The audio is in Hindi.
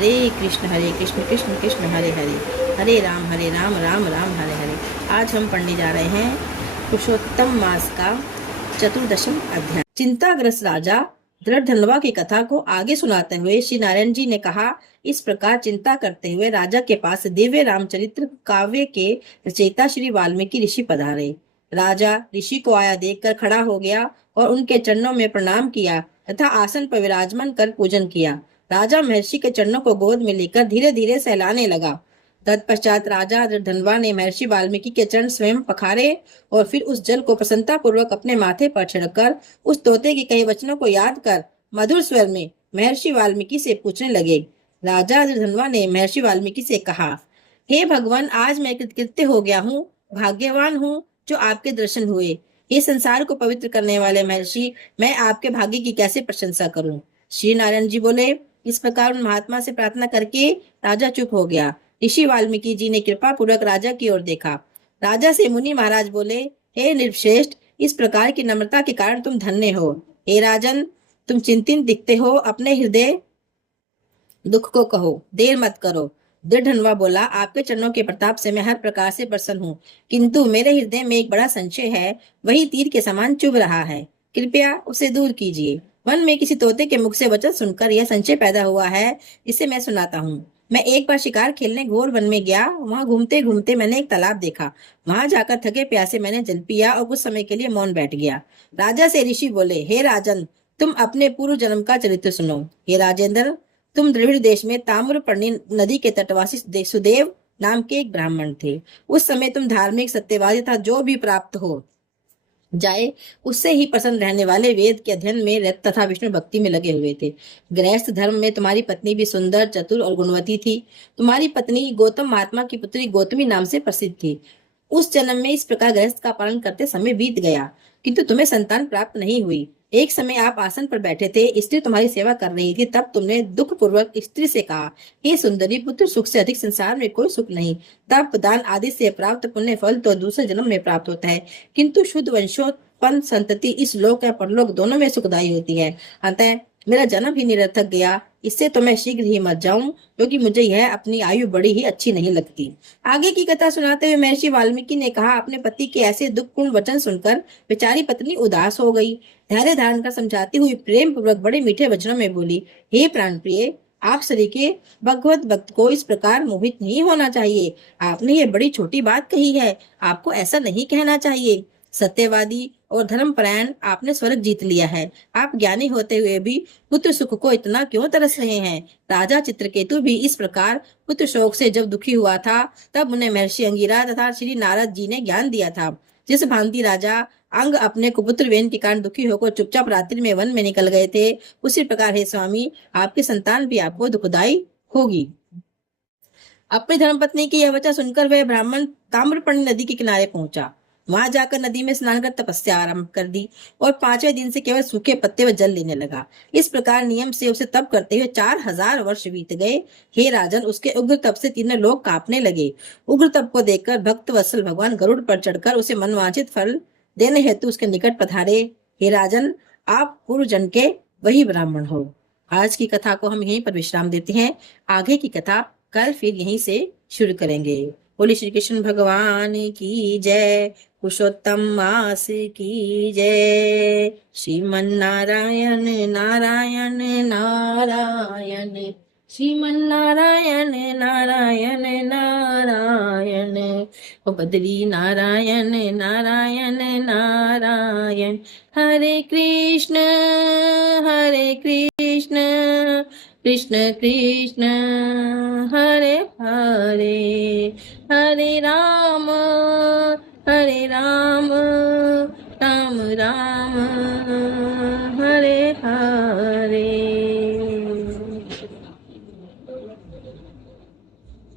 हरे कृष्ण कृष्ण कृष्ण हरे हरे, हरे राम राम राम हरे हरे। आज हम पढ़ने जा रहे हैं पुरुषोत्तम मास का चतुर्दशम अध्याय। चिंताग्रस्त राजा दृढ़धनवा की कथा को आगे सुनाते हुए श्री नारायण जी ने कहा, इस प्रकार चिंता करते हुए राजा के पास दिव्य रामचरित्र काव्य के रचयिता श्री वाल्मीकि ऋषि पधारे। राजा ऋषि को आया देखकर खड़ा हो गया और उनके चरणों में प्रणाम किया तथा आसन पर विराजमान कर पूजन किया। राजा महर्षि के चरणों को गोद में लेकर धीरे धीरे सहलाने लगा। तत्पश्चात राजा धनवा ने महर्षि वाल्मीकि के चरण स्वयं पखारे और फिर उस जल को प्रसन्नता पूर्वक अपने माथे पर छिड़ककर उस तोते के कई वचनों को याद कर मधुर स्वर में महर्षि वाल्मीकि से पूछने लगे। राजा धनवा ने महर्षि वाल्मीकि से कहा, हे भगवान, आज मैं कृतकृत्य हो गया हूँ, भाग्यवान हूँ जो आपके दर्शन हुए। ये संसार को पवित्र करने वाले महर्षि, मैं आपके भाग्य की कैसे प्रशंसा करूं। श्री नारायण जी बोले। इस प्रकार उन महात्मा से प्रार्थना करके राजा चुप हो गया। ऋषि वाल्मीकि जी ने कृपा पूर्वक राजा की ओर देखा। राजा से मुनि महाराज बोले, हे नृपश्रेष्ठ, इस प्रकार की नम्रता के कारण तुम धन्य हो। हे राजन, तुम चिंतित दिखते हो, अपने हृदय दुख को कहो, देर मत करो। दृढ़धनवा बोला, आपके चरणों के प्रताप से मैं हर प्रकार से प्रसन्न हूँ, किंतु मेरे हृदय में एक बड़ा संशय है, वही तीर के समान चुभ रहा है, कृपया उसे दूर कीजिए। मन में किसी तोते के मुख से वचन सुनकर यह संशय पैदा हुआ है, इसे मैं सुनाता हूँ। मैं एक बार शिकार खेलने घोर वन में गया। वहां घूमते घूमते मैंने एक तालाब देखा। वहां जाकर थके प्यासे मैंने जल पिया और कुछ समय के लिए मौन बैठ गया। राजा से ऋषि बोले, हे राजन, तुम अपने पूर्व जन्म का चरित्र सुनो। हे राजेंद्र, तुम द्रविड़ देश में ताम्रपर्णी नदी के तटवासी सुदेव नाम के एक ब्राह्मण थे। उस समय तुम धार्मिक, सत्यवादी तथा जो भी प्राप्त हो जाए उससे ही प्रसन्न रहने वाले वेद के अध्ययन में रत तथा विष्णु भक्ति में लगे हुए थे। गृहस्थ धर्म में तुम्हारी पत्नी भी सुंदर, चतुर और गुणवती थी। तुम्हारी पत्नी गौतम महात्मा की पुत्री गौतमी नाम से प्रसिद्ध थी। उस जन्म में इस प्रकार गृहस्थ का पालन करते समय बीत गया, किंतु तुम्हें संतान प्राप्त नहीं हुई। एक समय आप आसन पर बैठे थे, स्त्री तुम्हारी सेवा कर रही थी। तब तुमने दुख पूर्वक स्त्री से कहा, हे सुंदरी, पुत्र सुख से अधिक संसार में कोई सुख नहीं। तप दान आदि से प्राप्त पुण्य फल तो दूसरे जन्म में प्राप्त होता है, किंतु शुद्ध वंशोत्पन्न संतति इस लोक या परलोक दोनों में सुखदायी होती है। अतः मेरा जन्म ही निरर्थक गया। इससे तो मैं शीघ्र ही मर जाऊं, क्योंकि मुझे यह अपनी आयु बड़ी ही अच्छी नहीं लगती। आगे की कथा सुनाते हुए महर्षि वाल्मीकि ने कहा, अपने पति के ऐसे दुखपूर्ण वचन सुनकर बेचारी पत्नी उदास हो गई। धैर्य धारण कर समझाती हुई प्रेम पूर्वक बड़े मीठे वचनों में बोली, हे प्राण प्रिय, आप सरी के भगवत भक्त को इस प्रकार मोहित नहीं होना चाहिए। आपने ये बड़ी छोटी बात कही है, आपको ऐसा नहीं कहना चाहिए। सत्यवादी और धर्मपरायण, आपने स्वर्ग जीत लिया है। आप ज्ञानी होते हुए भी पुत्र सुख को इतना क्यों तरस रहे हैं। राजा चित्रकेतु भी इस प्रकार पुत्र शोक से जब दुखी हुआ था, तब उन्हें महर्षि अंगिरा तथा श्री नारद जी ने ज्ञान दिया था। जिस भांति राजा अंग अपने कुपुत्र वेन के कारण दुखी होकर चुपचाप रात्रि में वन में निकल गए थे, उसी प्रकार हे स्वामी, आपकी संतान भी आपको दुखदायी होगी। अपनी धर्मपत्नी की यह वचन सुनकर वह ब्राह्मण ताम्रपर्णी नदी के किनारे पहुंचा। वहां जाकर नदी में स्नान कर तपस्या आरंभ कर दी और 5वें दिन से केवल सूखे पत्ते व जल लेने लगा। इस प्रकार नियम से उसे तप करते हुए 4000 वर्ष बीत गए। हे राजन, उसके उग्र तप से तीनों लोग कांपने लगे। उग्र तप को देखकर भक्त वत्सल भगवान गरुड़ पर चढ़कर उसे मनवांछित फल देने हेतु उसके निकट पधारे। हे राजन, आप पूर्व जन्म के वही ब्राह्मण हो। आज की कथा को हम यहीं पर विश्राम देते हैं। आगे की कथा कल फिर यहीं से शुरू करेंगे। बोले श्री कृष्ण भगवान की जय, पुरुषोत्तम मास की जय। श्रीमन नारायण नारायण नारायण, श्रीमन नारायण नारायण नारायण, ओ बदरी नारायण नारायण नारायण। हरे कृष्ण कृष्ण कृष्ण हरे हरे, हरे राम राम राम हरे हरे।